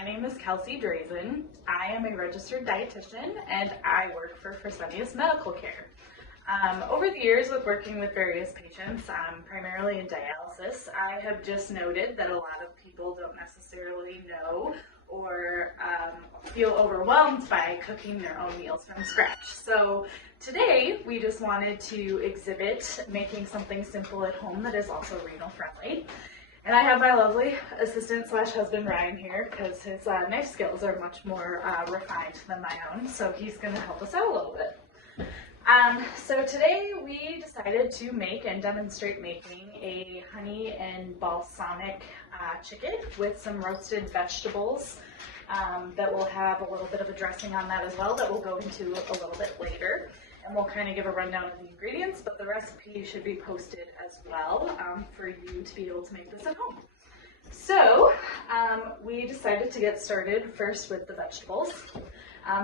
My name is Kelsey Dresen. I am a registered dietitian and I work for Fresenius Medical Care. Over the years with working with various patients, primarily in dialysis, I have just noted that a lot of people don't necessarily know or feel overwhelmed by cooking their own meals from scratch. So today we just wanted to exhibit making something simple at home that is also renal friendly. And I have my lovely assistant / husband Ryan here because his knife skills are much more refined than my own, so he's going to help us out a little bit. So today we decided to make and demonstrate making a honey and balsamic chicken with some roasted vegetables that will have a little bit of a dressing on that as well that we'll go into a little bit later. And we'll kind of give a rundown of the ingredients, but the recipe should be posted as well for you to be able to make this at home. So we decided to get started first with the vegetables.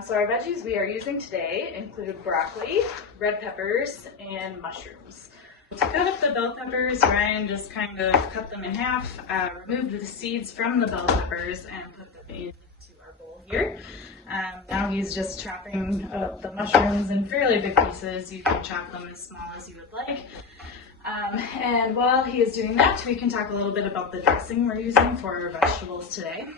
So our veggies we are using today include broccoli, red peppers, and mushrooms. To cut up the bell peppers, Ryan just kind of cut them in half, removed the seeds from the bell peppers, and put them into our bowl here. Now he's just chopping the mushrooms in fairly big pieces. You can chop them as small as you would like. And while he is doing that, we can talk a little bit about the dressing we're using for our vegetables today.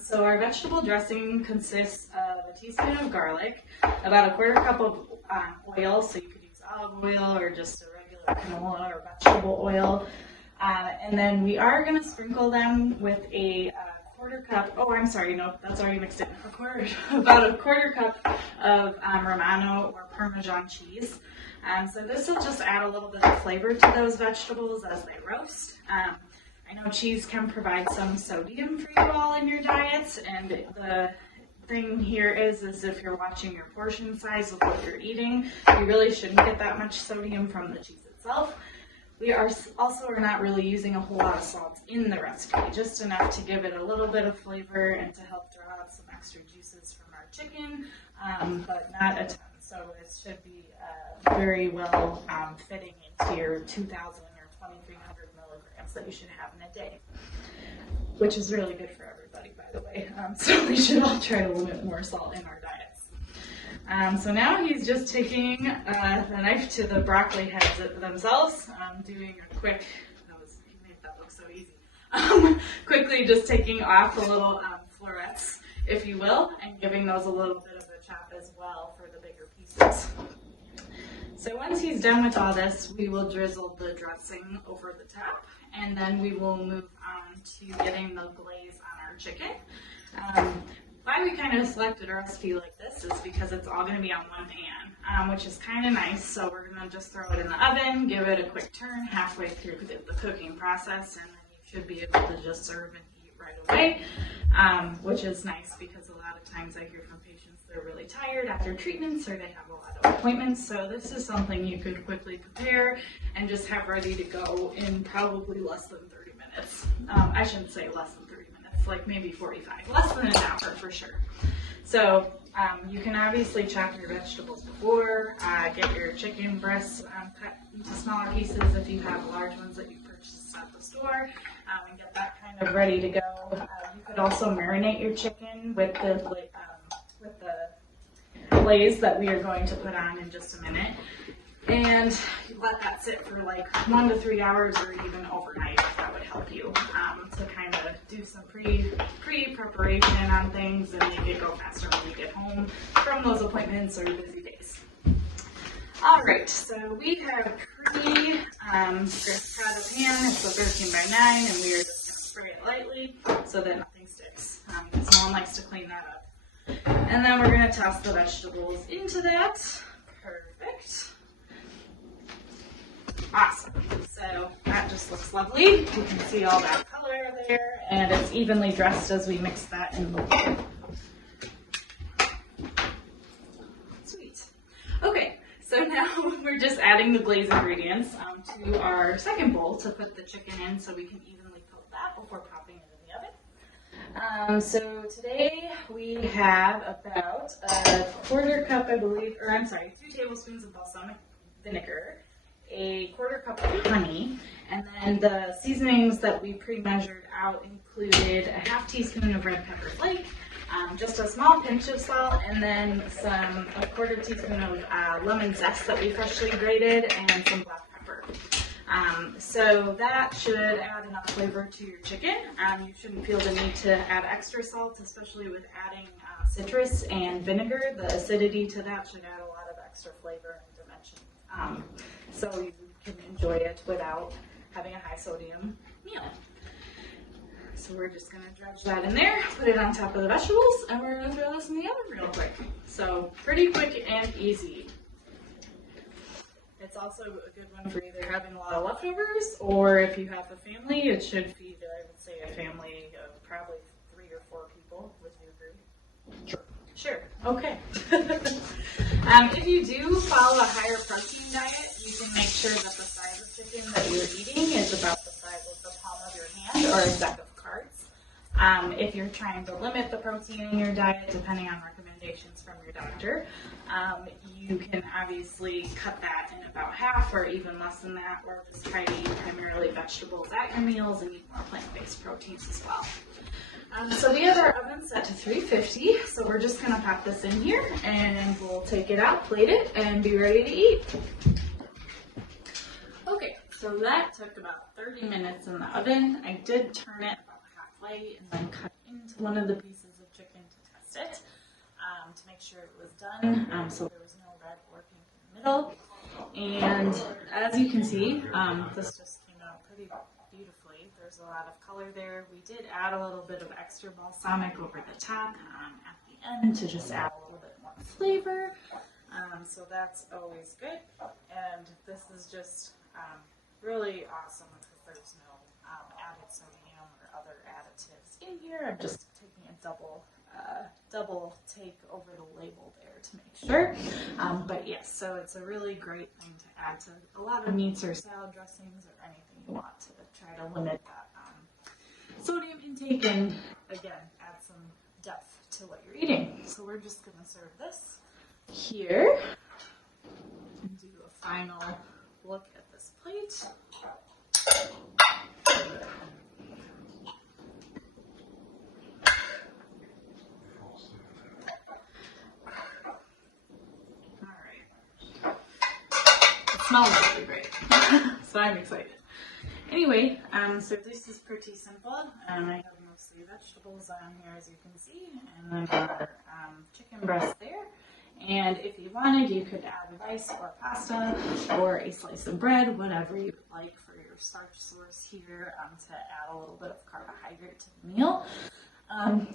So our vegetable dressing consists of a teaspoon of garlic, about a quarter cup of oil, so you could use olive oil or just a regular canola or vegetable oil. And then we are going to sprinkle them with a quarter cup, that's already mixed in, about a quarter cup of Romano or Parmesan cheese. So this will just add a little bit of flavor to those vegetables as they roast. I know cheese can provide some sodium for you all in your diets, and the thing here is if you're watching your portion size of what you're eating, you really shouldn't get that much sodium from the cheese itself. We are not really using a whole lot of salt in the recipe, just enough to give it a little bit of flavor and to help draw out some extra juices from our chicken, but not a ton. So it should be very well fitting into your 2,000 or 2,300 milligrams that you should have in a day, which is really good for everybody, by the way. So we should all try to limit more salt in our diets. So now he's just taking the knife to the broccoli heads themselves, doing a quick, he made that look so easy, quickly just taking off the little florets, if you will, and giving those a little bit of a chop as well for the bigger pieces. So once he's done with all this, we will drizzle the dressing over the top, and then we will move on to getting the glaze on our chicken. Why we kind of selected a recipe like this is because it's all going to be on one pan, which is kind of nice. So we're going to just throw it in the oven, give it a quick turn halfway through the cooking process, and then you should be able to just serve and eat right away, which is nice because a lot of times I hear from patients they're really tired after treatments or they have a lot of appointments. So this is something you could quickly prepare and just have ready to go in probably less than 30 minutes. I shouldn't say less than 30 minutes, like maybe 45, less than an hour for sure. So you can obviously chop your vegetables before, get your chicken breasts cut into smaller pieces if you have large ones that you purchased at the store, and get that kind of ready to go. You could also marinate your chicken with the glaze that we are going to put on in just a minute, and let that sit for like 1 to 3 hours or even overnight if that would help you to kind of do some pre-preparation on things and make it go faster when you get home from those appointments or busy days. All right, so we have pre-prepped a pan. It's a 13 by 9, and we are just going to spray it lightly so that nothing sticks, because no one likes to clean that up. And then we're going to toss the vegetables into that. Perfect. Awesome. So that just looks lovely. You can see all that color there, and it's evenly dressed as we mix that in the bowl. Sweet. Okay, so now we're just adding the glaze ingredients to our second bowl to put the chicken in so we can evenly coat that before popping it in the oven. So today we have about a quarter cup, 3 tablespoons of balsamic vinegar, a quarter cup of honey, and then the seasonings that we pre-measured out included a half teaspoon of red pepper flake, just a small pinch of salt, and then a quarter teaspoon of lemon zest that we freshly grated, and some black pepper. So that should add enough flavor to your chicken. You shouldn't feel the need to add extra salt, especially with adding citrus and vinegar. The acidity to that should add a lot of extra flavor and dimension. So you can enjoy it without having a high sodium meal. So we're just going to dredge that in there, put it on top of the vegetables, and we're going to throw this in the oven real quick. So pretty quick and easy. It's also a good one for either having a lot of leftovers, or if you have a family, it should feed, I would say, a family of probably 3 or 4 people. Would you agree? Sure. Sure. Okay. If you do follow a higher protein diet, you can make sure that the size of chicken that you're eating is about the size of the palm of your hand or a deck of cards. If you're trying to limit the protein in your diet, depending on recommendations from your doctor, you can obviously cut that in about half or even less than that, or just try to eat primarily vegetables at your meals and eat more plant-based proteins as well. So we have our oven set to 350, so we're just going to pop this in here and we'll take it out, plate it, and be ready to eat. Okay, so that took about 30 minutes in the oven. I did turn it about halfway and then cut into one of the pieces of chicken to test it to make sure it was done, so there was no red or pink in the middle. And as you can see, this just came out pretty beautifully. There's a lot of color there. We did add a little bit of extra balsamic over the top at the end to just add a little bit more flavor. So that's always good. And this is just really awesome because there's no added sodium or other additives in here. I'm just taking a double take over the label there to make sure. But yes, so it's a really great thing to add to a lot of meats or salad dressings or anything you want to try to limit that sodium intake and, again, add some depth to what you're eating. So we're just going to serve this here and do a final look at this plate. Smells really great, so I'm excited. Anyway, so this is pretty simple. I have mostly vegetables on here, as you can see, and then our chicken breast there. And if you wanted, you could add rice or pasta or a slice of bread, whatever you would like for your starch source here to add a little bit of carbohydrate to the meal.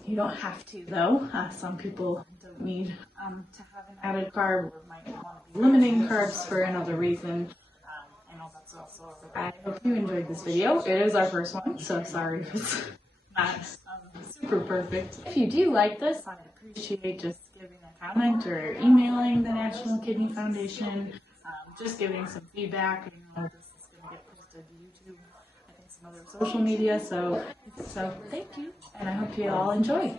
You don't have to, though. Some people don't need to have an added carb or might want to be limiting carbs for another reason. I know that's also. I hope you enjoyed this video. It is our first one, so sorry if it's not super perfect. If you do like this, I'd appreciate just giving a comment or emailing the National Kidney Foundation, just giving some feedback. You know, this is going to get posted to YouTube, I think some other social media. So thank you, and I hope you all enjoy.